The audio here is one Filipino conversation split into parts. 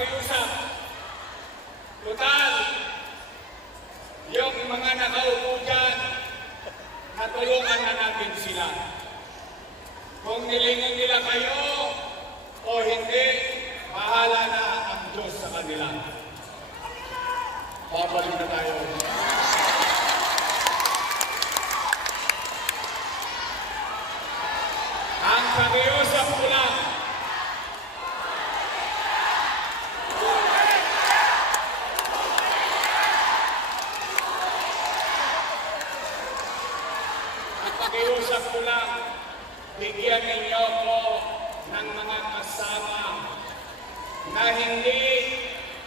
pakiusap. Total, yung mga nakaupo dyan, natulungan na natin sila. Kung nilingan nila kayo o hindi, bahala na ang Diyos sa kanila. Babalik na tayo. Ang pakiusap ko lang, pakiusap ko lang, bigyan ninyo ko ng mga kasama na hindi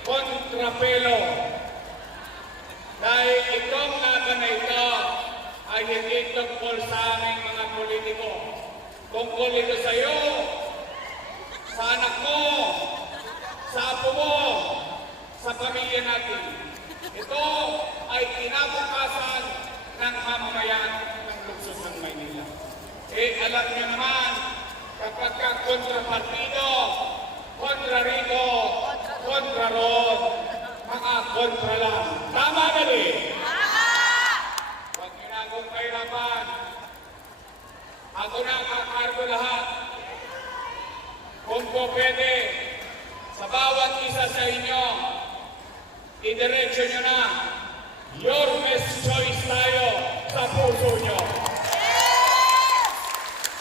kontrapelo. Dahil itong laban na ito ay hindi tungkol sa aming mga politiko. Tungkol ito sa iyo, sa anak mo, sa apo mo, sa pamilya natin. Ito ay kinabukasan ng mamamayan ng lungsod ng Maynila. Alam niyo naman, kapag ka kontrapartido, kontra rito, kontra ron, mga kontra lang. Tama na rin? Tama! Huwag niyo na akong kahirapan. Ako na kakargo lahat. Kung po pwede, sa bawat isa sa inyo, idiretso nyo na, your best choice tayo sa puso nyo.